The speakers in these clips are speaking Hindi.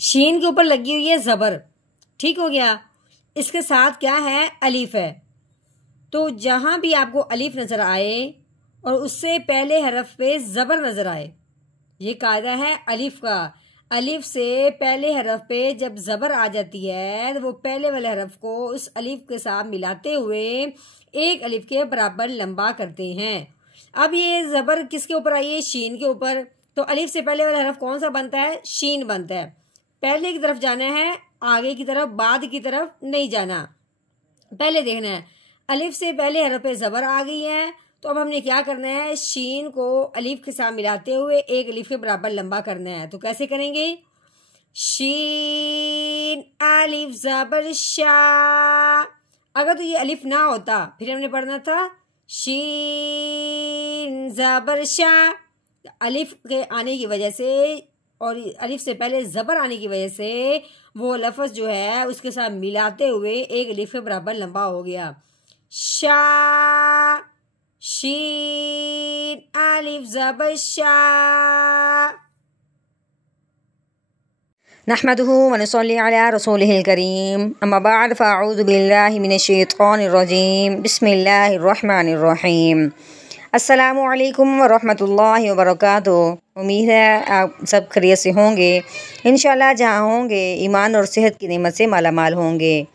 शीन के ऊपर लगी हुई है ज़बर, ठीक हो गया। इसके साथ क्या है, अलीफ है। तो जहाँ भी आपको अलीफ नज़र आए और उससे पहले हरफ पे ज़बर नज़र आए, ये कायदा है अलीफ का। अलीफ से पहले हरफ पे जब ज़बर आ जाती है तो वो पहले वाले हरफ को उस अलीफ के साथ मिलाते हुए एक अलीफ के बराबर लंबा करते हैं। अब ये ज़बर किसके ऊपर आई है, शीन के ऊपर। तो अलीफ से पहले वाला हरफ कौन सा बनता है, शीन बनता है। पहले की तरफ जाना है, आगे की तरफ, बाद की तरफ नहीं जाना। पहले देखना है, अलीफ से पहले हरफ पे ज़बर आ गई है, तो अब हमने क्या करना है, शीन को अलीफ के साथ मिलाते हुए एक अलीफ के बराबर लंबा करना है। तो कैसे करेंगे, शीन अलीफ ज़बर शा। अगर तो ये अलीफ ना होता फिर हमने पढ़ना था शीन ज़बर शा। अलीफ के आने की वजह से और अलीफ से पहले ज़बर आने की वजह से वो लफ्ज़ जो है उसके साथ मिलाते हुए एक अलीफ के बराबर लंबा हो गया। शा, शीन अलीफ ज़बर शा। नहमदुहु व नुसल्ली अला रसूलिहिल करीम, अम्मा बअद फ़अऊज़ु बिल्लाहि मिनश शैतानिर रजीम, बिस्मिल्लाहिर रहमानिर रहीम। अस्सलामु अलैकुम व रहमतुल्लाहि व बरकातुहू। उम्मीद है आप सब खैरियत से होंगे। इंशाल्लाह जहाँ होंगे ईमान और सेहत की नेमत से माला माल होंगे।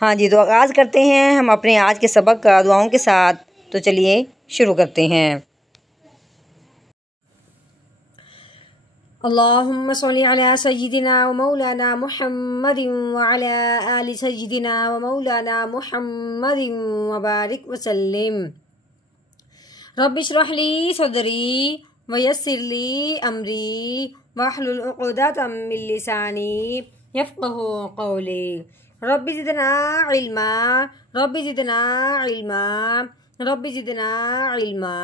हाँ जी, तो आगाज़ करते हैं हम अपने आज के सबक का दुआओं के साथ। तो चलिए शुरू करते हैं। अल्लाहुम्मा सल्ली अला सय्यिदिना व मौलाना मुहम्मदिन व अला आलि सय्यिदिना व मौलाना मुहम्मदिन व बारिक व सल्लिम। रब्बि इश्रह ली सदरी व यस्सिर ली अमरी वहलुल उक़दतम मिन लिसानी यफ़क़हू क़ौली। Rabbi ज़िदना इल्मा, rabbi ज़िदना इल्मा, rabbi ज़िदना इल्मा।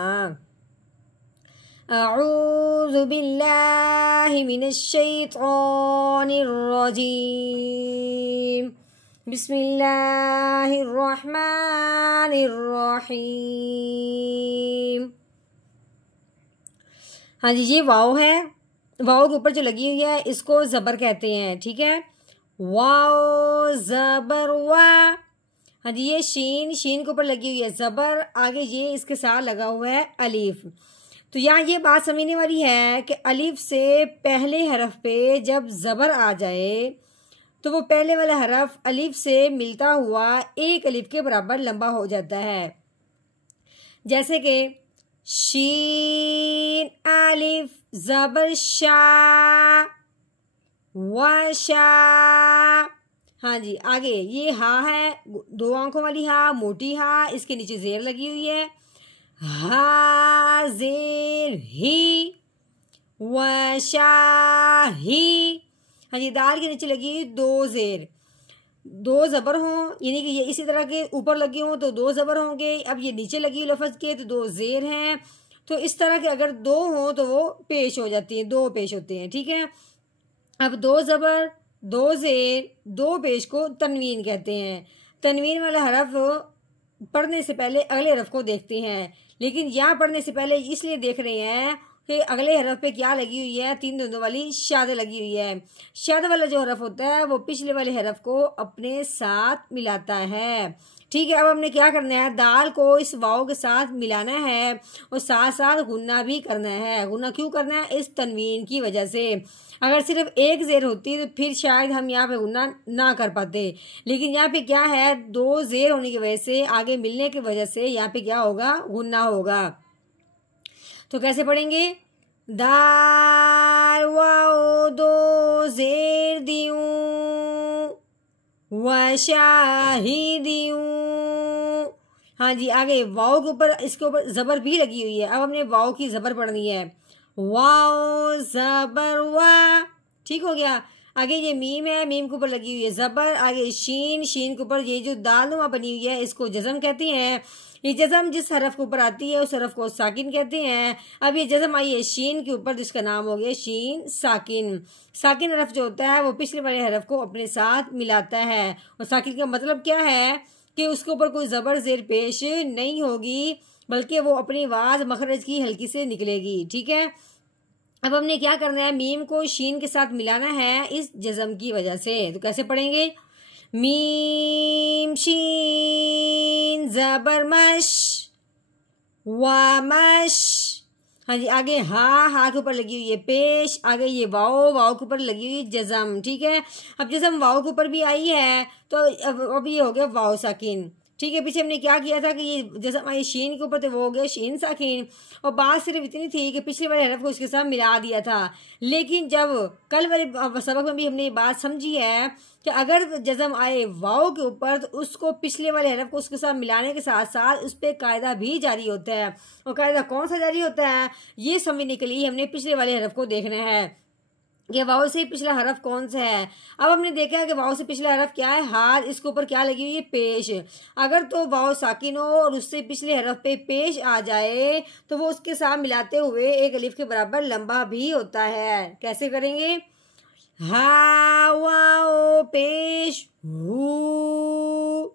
अऊज़ु बिल्लाहि मिनश शैतानिर रजीम, बिस्मिल्लाहिर रहमानिर रहीम। हाँ जी, ये वाव है। वाव के ऊपर जो लगी हुई है इसको ज़बर कहते हैं, ठीक है। वाव ज़बर वा। हाँ जी, ये शीन, शीन के ऊपर लगी हुई है ज़बर, आगे ये इसके साथ लगा हुआ है अलीफ। तो यहाँ ये बात समझने वाली है कि अलीफ से पहले हरफ पे जब ज़बर आ जाए तो वो पहले वाला हरफ अलीफ से मिलता हुआ एक अलीफ के बराबर लंबा हो जाता है। जैसे कि शीन अलीफ ज़बर शा, वशा। हाँ जी, आगे ये हा है, दो आंखों वाली हा, मोटी हा, इसके नीचे जेर लगी हुई है। हा जेर ही, वशाही। हाँ जी, दाल के नीचे लगी दो जेर, दो ज़बर हों, यानी कि ये इसी तरह के ऊपर लगे हों तो दो ज़बर होंगे। अब ये नीचे लगी लफ्ज़ के तो दो जेर हैं। तो इस तरह के अगर दो हों तो वो पेश हो जाती हैं, दो पेश होते हैं, ठीक है। अब दो ज़बर, दो जेर, दो पेश को तनवीन कहते हैं। तनवीन वाला हरफ पढ़ने से पहले अगले हरफ को देखते हैं, लेकिन यहाँ पढ़ने से पहले इसलिए देख रहे हैं कि अगले हरफ पे क्या लगी हुई है, तीन धुंदों वाली शाद लगी हुई है। शाद वाला जो हरफ होता है वो पिछले वाले हरफ को अपने साथ मिलाता है, ठीक है। अब हमने क्या करना है, दाल को इस वाव के साथ मिलाना है और साथ साथ गुन्ना भी करना है। गुन्ना क्यों करना है, इस तनवीन की वजह से। अगर सिर्फ एक जेर होती तो फिर शायद हम यहाँ पे गुन्ना ना कर पाते, लेकिन यहाँ पे क्या है, दो जेर होने की वजह से, आगे मिलने की वजह से यहाँ पे क्या होगा, गुन्ना होगा। तो कैसे पढ़ेंगे, दाल वाओ दो जेर दियूं वशाहिदियूं। हाँ जी, आगे वाओ के ऊपर, इसके ऊपर ज़बर भी लगी हुई है। अब हमने वाओ की ज़बर पढ़नी है, वाओ ज़बर वा, ठीक हो गया। आगे ये मीम है, मीम के ऊपर लगी हुई है ज़बर। आगे शीन, शीन के ऊपर ये जो दालनुमा बनी हुई है इसको जज़म कहती हैं। ये जज़म जिस हरफ के ऊपर आती है उस हरफ को साकिन कहते हैं। अब ये जज़म आई है शीन के ऊपर, जिसका नाम हो गया शीन साकिन। साकिन हरफ जो होता है वो पिछले वाले हरफ को अपने साथ मिलाता है। और साकिन का मतलब क्या है कि उसके ऊपर कोई ज़बर ज़ेर पेश नहीं होगी, बल्कि वो अपनी आवाज़ मखरज की हल्की से निकलेगी, ठीक है। अब हमने क्या करना है, मीम को शीन के साथ मिलाना है इस जज़म की वजह से। तो कैसे पढ़ेंगे, मीम शीन ज़बर मश वामश। हाँ जी, आगे हा के ऊपर लगी हुई है पेश, आगे ये वाओ के ऊपर लगी हुई जज़म। ठीक है, अब जज़म वाओ के ऊपर भी आई है तो अब ये हो गया वाओ साकिन। ठीक है, पीछे हमने क्या किया था कि ये जज़म आई शीन के ऊपर तो वो हो गया शीन साकिन, और बात सिर्फ इतनी थी कि पिछले वाले हरफ को उसके साथ मिला दिया था। लेकिन जब कल वाले सबक में भी हमने ये बात समझी है कि अगर जज़म आए वाओ के ऊपर तो उसको पिछले वाले हरफ को उसके साथ मिलाने के साथ साथ उस पर कायदा भी जारी होता है। और कायदा कौन सा जारी होता है, ये समझने के लिए हमने पिछले वाले हरफ को देखना है कि वाओ से पिछला हरफ कौन सा है। अब हमने देखा है कि वाओ से पिछला हरफ क्या है, हाल, इसके ऊपर क्या लगी हुई है, पेश। अगर तो वाओ साकिन हो और उससे पिछले हरफ पे पेश आ जाए तो वो उसके साथ मिलाते हुए एक अलिफ के बराबर लंबा भी होता है। कैसे करेंगे, हा वाओ पेश हु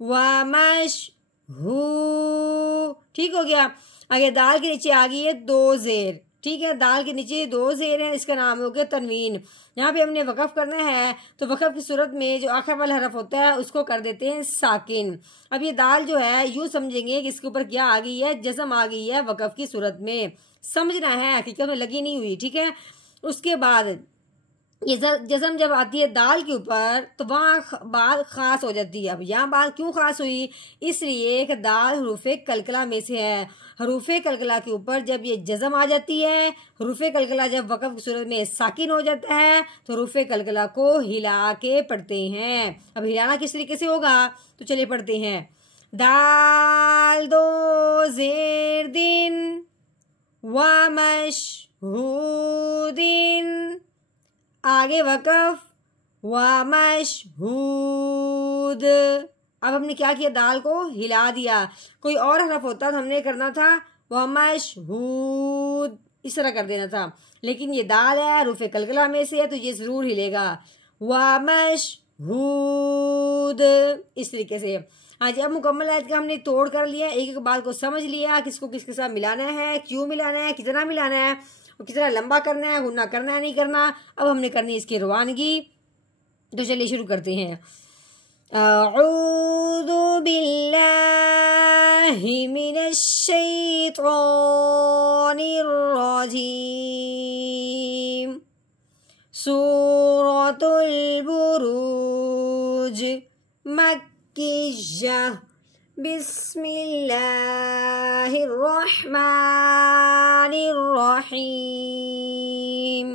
वामश हु। ठीक हो गया। आगे दाल के नीचे आ गई है दो जेर। ठीक है, दाल के नीचे दो जेर है, इसका नाम हो गया तनवीन। यहाँ पे हमने वक़फ़ करना है तो वक़फ़ की सूरत में जो आखिर वाला हरफ होता है उसको कर देते हैं साकिन। अब ये दाल जो है यूँ समझेंगे कि इसके ऊपर क्या आ गई है, जज़म आ गई है वक़फ़ की सूरत में। समझना है, हकीकत में लगी नहीं हुई। ठीक है, उसके बाद ये जज़म जब आती है दाल के ऊपर तो वहाँ बात ख़ास हो जाती है। अब यहाँ बात क्यों ख़ास हुई, इसलिए कि दाल हरूफ़े कलकला में से है। हरूफ़े कलकला के ऊपर जब ये जज़म आ जाती है, हरूफ़े कलकला जब वक़फ़ की सूरत में साकिन हो जाता है तो हरूफ़े कलकला को हिला के पढ़ते हैं। अब हिलाना किस तरीके से होगा, तो चलिए पढ़ते हैं। दाल दो ज़ेर दिन वामश दिन, आगे वक़फ़ वामशहूद। अब हमने क्या किया, दाल को हिला दिया। कोई और हरफ होता तो हमने करना था वामशहूद, इस तरह कर देना था। लेकिन ये दाल है, रूफ़े कलकला में से है, तो ये ज़रूर हिलेगा वामशहूद, इस तरीके से। हाँ जी, अब मुकम्मल आयत का हमने तोड़ कर लिया, एक एक बात को समझ लिया, किसको किसके साथ मिलाना है, क्यों मिलाना है, कितना मिलाना है, कितना लंबा करना है, गुना करना है, नहीं करना। अब हमने करनी है इसकी रवानगी। तो चलिए शुरू करते हैं। अऊज़ु बिल्लाहि मिनश शैतानिर रजीम। सूरतुल बुरूज मक्किय्या। बिस्मिल्लाहिर्रहमानिर्रहीम।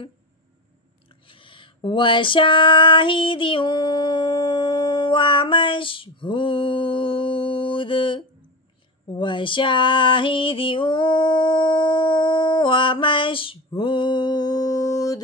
वशाहिदिन वमशहूद वशाहिदिन वमशहूद।